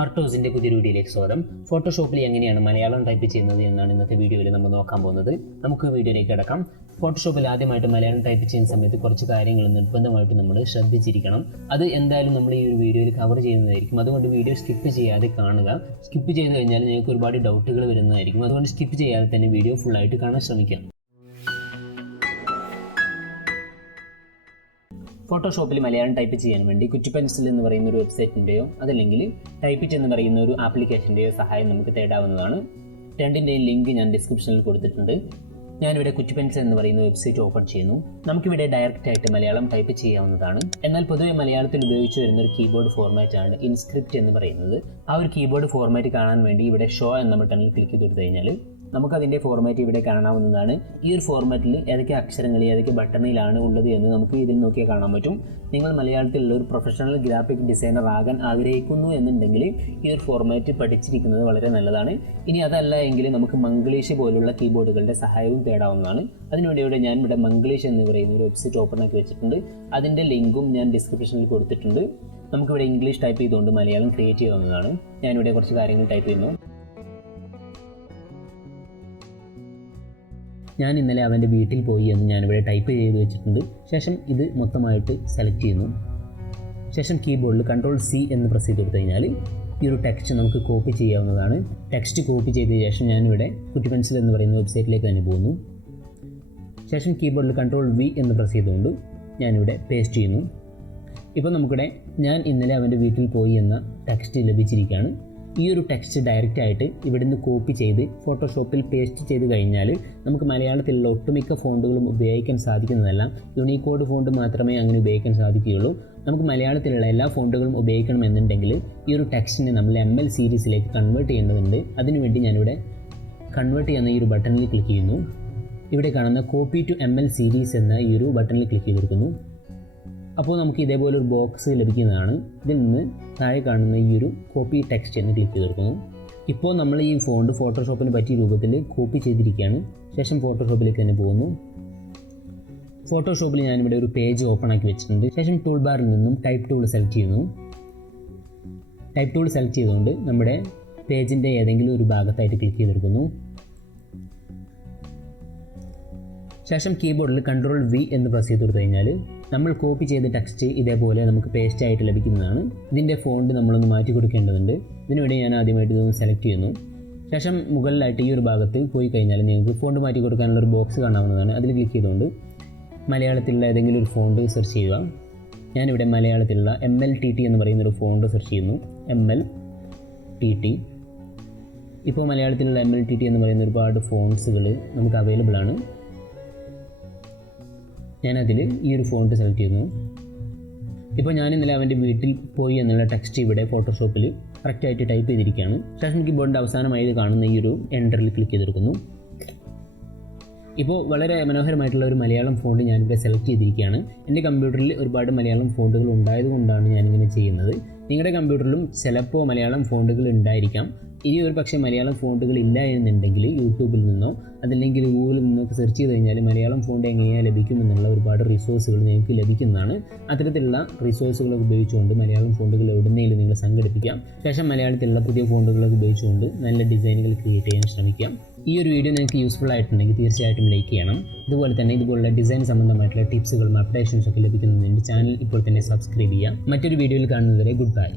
ARTOWZ പുതിയ വീഡിയോയിലേക്ക് സ്വാഗതം. ഫോട്ടോഷോപ്പിൽ എങ്ങനെയാണ് മലയാളം ടൈപ്പ് ചെയ്യുന്നത് എന്നാണ് ഇന്നത്തെ വീഡിയോയിൽ നമ്മൾ നോക്കാൻ പോകുന്നത്. നമുക്ക് വീഡിയോയിലേക്ക് കിടക്കാം. ഫോട്ടോഷോപ്പിൽ ആദ്യമായിട്ട് മലയാളം ടൈപ്പ് ചെയ്യുന്ന സമയത്ത് കുറച്ച് കാര്യങ്ങൾ നിർബന്ധമായിട്ട് നമ്മൾ ശ്രദ്ധിച്ചിരിക്കണം. അത് എന്തായാലും നമ്മൾ ഈ ഒരു വീഡിയോയിൽ കവർ ചെയ്യുന്നതായിരിക്കും. അതുകൊണ്ട് വീഡിയോ സ്കിപ്പ് ചെയ്യാതെ കാണുക. സ്കിപ്പ് ചെയ്ത് കഴിഞ്ഞാൽ നിങ്ങൾക്ക് ഒരുപാട് ഡൗട്ടുകൾ വരുന്നതായിരിക്കും. അതുകൊണ്ട് സ്കിപ്പ് ചെയ്യാതെ തന്നെ വീഡിയോ ഫുള്ളായിട്ട് കാണാൻ ശ്രമിക്കാം. ഫോട്ടോഷോപ്പിൽ മലയാളം ടൈപ്പ് ചെയ്യാൻ വേണ്ടി കുറ്റിപ്പെൻസിൽ എന്ന് പറയുന്ന ഒരു വെബ്സൈറ്റിൻ്റെയോ അതല്ലെങ്കിൽ ടൈപ്പിറ്റ് എന്ന് പറയുന്ന ഒരു ആപ്ലിക്കേഷൻ്റെയോ സഹായം നമുക്ക് തേടാവുന്നതാണ്. രണ്ടിൻ്റെയും ലിങ്ക് ഞാൻ ഡിസ്ക്രിപ്ഷനിൽ കൊടുത്തിട്ടുണ്ട്. ഞാനിവിടെ കുറ്റിപ്പെൻസിൽ എന്ന് പറയുന്ന വെബ്സൈറ്റ് ഓപ്പൺ ചെയ്യുന്നു. നമുക്കിവിടെ ഡയറക്റ്റ് ആയിട്ട് മലയാളം ടൈപ്പ് ചെയ്യാവുന്നതാണ്. എന്നാൽ പൊതുവെ മലയാളത്തിൽ ഉപയോഗിച്ച് വരുന്ന ഒരു കീബോർഡ് ഫോർമാറ്റാണ് ഇൻസ്ക്രിപ്റ്റ് എന്ന് പറയുന്നത്. ആ ഒരു കീബോർഡ് ഫോർമാറ്റ് കാണാൻ വേണ്ടി ഇവിടെ ഷോ എന്ന ബട്ടണിൽ ക്ലിക്ക് ചെയ്ത് കൊടുത്തു കഴിഞ്ഞാൽ നമുക്കതിൻ്റെ ഫോർമാറ്റ് ഇവിടെ കാണാവുന്നതാണ്. ഈ ഒരു ഫോർമാറ്റിൽ ഏതൊക്കെ അക്ഷരങ്ങൾ ഏതൊക്കെ ബട്ടണിലാണ് ഉള്ളത് എന്ന് നമുക്ക് ഇതിൽ നോക്കിയാൽ കാണാൻ പറ്റും. നിങ്ങൾ മലയാളത്തിലുള്ള ഒരു പ്രൊഫഷണൽ ഗ്രാഫിക് ഡിസൈനർ ആകാൻ ആഗ്രഹിക്കുന്നു എന്നുണ്ടെങ്കിൽ ഈ ഒരു ഫോർമാറ്റ് പഠിച്ചിരിക്കുന്നത് വളരെ നല്ലതാണ്. ഇനി അതല്ല എങ്കിൽ നമുക്ക് മംഗ്ലീഷ് പോലുള്ള കീബോർഡുകളുടെ സഹായവും തേടാവുന്നതാണ്. അതിനുവേണ്ടി ഞാൻ ഇവിടെ മംഗ്ലീഷ് എന്ന് പറയുന്ന ഒരു വെബ്സൈറ്റ് ഓപ്പൺ ആക്കി വെച്ചിട്ടുണ്ട്. അതിൻ്റെ ലിങ്കും ഞാൻ ഡിസ്ക്രിപ്ഷനിൽ കൊടുത്തിട്ടുണ്ട്. നമുക്കിവിടെ ഇംഗ്ലീഷ് ടൈപ്പ് ചെയ്തുകൊണ്ട് മലയാളം ക്രിയേറ്റ് ചെയ്യാവുന്നതാണ്. ഞാനിവിടെ കുറച്ച് കാര്യങ്ങൾ ടൈപ്പ് ചെയ്യുന്നു. ഞാൻ ഇന്നലെ അവൻ്റെ വീട്ടിൽ പോയി എന്ന് ഞാനിവിടെ ടൈപ്പ് ചെയ്ത് വെച്ചിട്ടുണ്ട്. ശേഷം ഇത് മൊത്തമായിട്ട് സെലക്ട് ചെയ്യുന്നു. ശേഷം കീബോർഡിൽ Ctrl+C എന്ന് പ്രസ് ചെയ്ത് കൊടുത്തു കഴിഞ്ഞാൽ ഈ ഒരു ടെക്സ്റ്റ് നമുക്ക് കോപ്പി ചെയ്യാവുന്നതാണ്. ടെക്സ്റ്റ് കോപ്പി ചെയ്ത ശേഷം ഞാനിവിടെ കുറ്റിപ്പെൻസിൽ എന്ന് പറയുന്ന വെബ്സൈറ്റിലേക്ക് തന്നെ പോകുന്നു. ശേഷം കീബോർഡിൽ Ctrl+V എന്ന് പ്രസ് ചെയ്തുകൊണ്ട് ഞാനിവിടെ പേസ്റ്റ് ചെയ്യുന്നു. ഇപ്പോൾ നമുക്കിവിടെ ഞാൻ ഇന്നലെ അവൻ്റെ വീട്ടിൽ പോയി എന്ന ടെക്സ്റ്റ് ലഭിച്ചിരിക്കുകയാണ്. ഈ ഒരു ടെക്സ്റ്റ് ഡയറക്റ്റ് ആയിട്ട് ഇവിടുന്ന് കോപ്പി ചെയ്ത് ഫോട്ടോഷോപ്പിൽ പേസ്റ്റ് ചെയ്ത് കഴിഞ്ഞാൽ നമുക്ക് മലയാളത്തിലുള്ള ഒട്ടുമിക്ക ഫോണ്ടുകളും ഉപയോഗിക്കാൻ സാധിക്കുന്നതല്ല. യൂണിക്കോഡ് ഫോണ്ട് മാത്രമേ അങ്ങനെ ഉപയോഗിക്കാൻ സാധിക്കുകയുള്ളൂ. നമുക്ക് മലയാളത്തിലുള്ള എല്ലാ ഫോണ്ടുകളും ഉപയോഗിക്കണമെന്നുണ്ടെങ്കിൽ ഈ ഒരു ടെക്സ്റ്റിനെ നമ്മൾ ML സീരീസിലേക്ക് കൺവേർട്ട് ചെയ്യേണ്ടതുണ്ട്. അതിനുവേണ്ടി ഞാനിവിടെ കൺവേർട്ട് ചെയ്യുന്ന ഈ ഒരു ബട്ടണിൽ ക്ലിക്ക് ചെയ്യുന്നു. ഇവിടെ കാണുന്ന കോപ്പി ടു ML സീരീസ് എന്ന ഈ ഒരു ബട്ടണിൽ ക്ലിക്ക് ചെയ്ത് കൊടുക്കുന്നു. അപ്പോൾ നമുക്ക് ഇതേപോലെ ഒരു ബോക്സ് ലഭിക്കുന്നതാണ്. ഇതിൽ നിന്ന് താഴെ കാണുന്ന ഈ ഒരു കോപ്പി ടെക്സ്റ്റ് എന്ന് ക്ലിക്ക് ചെയ്ത് കൊടുക്കുന്നു. ഇപ്പോൾ നമ്മൾ ഈ ഫോണ്ട് ഫോട്ടോഷോപ്പിന് പറ്റിയ രൂപത്തിൽ കോപ്പി ചെയ്തിരിക്കുകയാണ്. ശേഷം ഫോട്ടോഷോപ്പിലേക്ക് തന്നെ പോകുന്നു. ഫോട്ടോഷോപ്പിൽ ഞാനിവിടെ ഒരു പേജ് ഓപ്പൺ ആക്കി വെച്ചിട്ടുണ്ട്. ശേഷം ടൂൾ ബാറിൽ നിന്നും ടൈപ്പ് ടൂൾ സെലക്ട് ചെയ്യുന്നു. ടൈപ്പ് ടൂൾ സെലക്ട് ചെയ്തുകൊണ്ട് നമ്മുടെ പേജിൻ്റെ ഏതെങ്കിലും ഒരു ഭാഗത്തായിട്ട് ക്ലിക്ക് ചെയ്തെടുക്കുന്നു. ശേഷം കീബോർഡിൽ Ctrl+V എന്ന് പ്രസ് ചെയ്ത് കൊടുത്തു കഴിഞ്ഞാൽ നമ്മൾ കോപ്പി ചെയ്ത ടെക്സ്റ്റ് ഇതേപോലെ നമുക്ക് പേസ്റ്റ് ആയിട്ട് ലഭിക്കുന്നതാണ്. ഇതിൻ്റെ ഫോണ്ട് നമ്മളൊന്ന് മാറ്റി കൊടുക്കേണ്ടതുണ്ട്. ഇതിനുവേണ്ടി ഞാൻ ആദ്യമായിട്ട് ഇതൊന്ന് സെലക്ട് ചെയ്യുന്നു. ശേഷം മുകളിലായിട്ട് ഈ ഒരു ഭാഗത്ത് പോയി കഴിഞ്ഞാൽ നിങ്ങൾക്ക് ഫോണ്ട് മാറ്റി കൊടുക്കാനുള്ള ഒരു ബോക്സ് കാണാവുന്നതാണ്. അതിൽ ക്ലിക്ക് ചെയ്തുകൊണ്ട് മലയാളത്തിലുള്ള ഏതെങ്കിലും ഒരു ഫോണ്ട് സെർച്ച് ചെയ്യുക. ഞാനിവിടെ മലയാളത്തിലുള്ള MLTT എന്ന് പറയുന്നൊരു ഫോണ്ട് സെർച്ച് ചെയ്യുന്നു. MLTT. ഇപ്പോൾ മലയാളത്തിലുള്ള MLTT എന്ന് പറയുന്ന ഒരുപാട് ഫോണ്ട്സുകൾ നമുക്ക് അവൈലബിൾ ആണ്. ഞാനതിൽ ഈ ഒരു ഫോണ്ട് സെലക്ട് ചെയ്യുന്നു. ഇപ്പോൾ ഞാൻ ഇന്നലെ അവൻ്റെ വീട്ടിൽ പോയി എന്നുള്ള ടെക്സ്റ്റ് ഇവിടെ ഫോട്ടോഷോപ്പിൽ കറക്റ്റായിട്ട് ടൈപ്പ് ചെയ്തിരിക്കുകയാണ്. ശേഷം കീബോർഡിൻ്റെ അവസാനമായി കാണുന്ന ഈ ഒരു എൻ്ററിൽ ക്ലിക്ക് ചെയ്തെടുക്കുന്നു. ഇപ്പോൾ വളരെ മനോഹരമായിട്ടുള്ള ഒരു മലയാളം ഫോണ്ട് ഞാനിവിടെ സെലക്ട് ചെയ്തിരിക്കുകയാണ്. എൻ്റെ കമ്പ്യൂട്ടറിൽ ഒരുപാട് മലയാളം ഫോണ്ടുകൾ ഉണ്ടായതുകൊണ്ടാണ് ഞാനിങ്ങനെ ചെയ്യുന്നത്. നിങ്ങളുടെ കമ്പ്യൂട്ടറിലും ചിലപ്പോൾ മലയാളം ഫോണ്ടുകൾ ഉണ്ടായിരിക്കാം. ഇനി ഒരു പക്ഷേ മലയാളം ഫോണ്ടുകൾ ഇല്ല എന്നുണ്ടെങ്കിൽ യൂട്യൂബിൽ നിന്നോ അതല്ലെങ്കിൽ ഗൂഗിളിൽ നിന്നൊക്കെ സെർച്ച് ചെയ്ത് കഴിഞ്ഞാൽ മലയാളം ഫോണ്ട് എങ്ങനെയാണ് ലഭിക്കുമെന്നുള്ള ഒരുപാട് റിസോഴ്സുകൾ നിങ്ങൾക്ക് ലഭിക്കുന്നതാണ്. അത്തരത്തിലുള്ള റിസോഴ്സുകളൊക്കെ ഉപയോഗിച്ചുകൊണ്ട് മലയാളം ഫോണ്ടുകൾ എവിടുന്നേലും നിങ്ങൾ സംഘടിപ്പിക്കാം. ശേഷം മലയാളത്തിലുള്ള പുതിയ ഫോണ്ടുകളൊക്കെ ഉപയോഗിച്ചുകൊണ്ട് നല്ല ഡിസൈനുകൾ ക്രിയേറ്റ് ചെയ്യാൻ ശ്രമിക്കാം. ഈ ഒരു വീഡിയോ നിങ്ങൾക്ക് യൂസ്ഫുൾ ആയിട്ടുണ്ടെങ്കിൽ തീർച്ചയായിട്ടും ലൈക്ക് ചെയ്യണം. അതുപോലെ തന്നെ ഇതുപോലുള്ള ഡിസൈൻ സംബന്ധമായിട്ടുള്ള ടിപ്സുകളും അപ്ഡേഷൻസും ഒക്കെ ലഭിക്കുന്നതിന് ചാനൽ ഇപ്പോൾ തന്നെ സബ്സ്ക്രൈബ് ചെയ്യാം. മറ്റൊരു വീഡിയോയിൽ കാണുന്നതുവരെ ഗുഡ് ബൈ.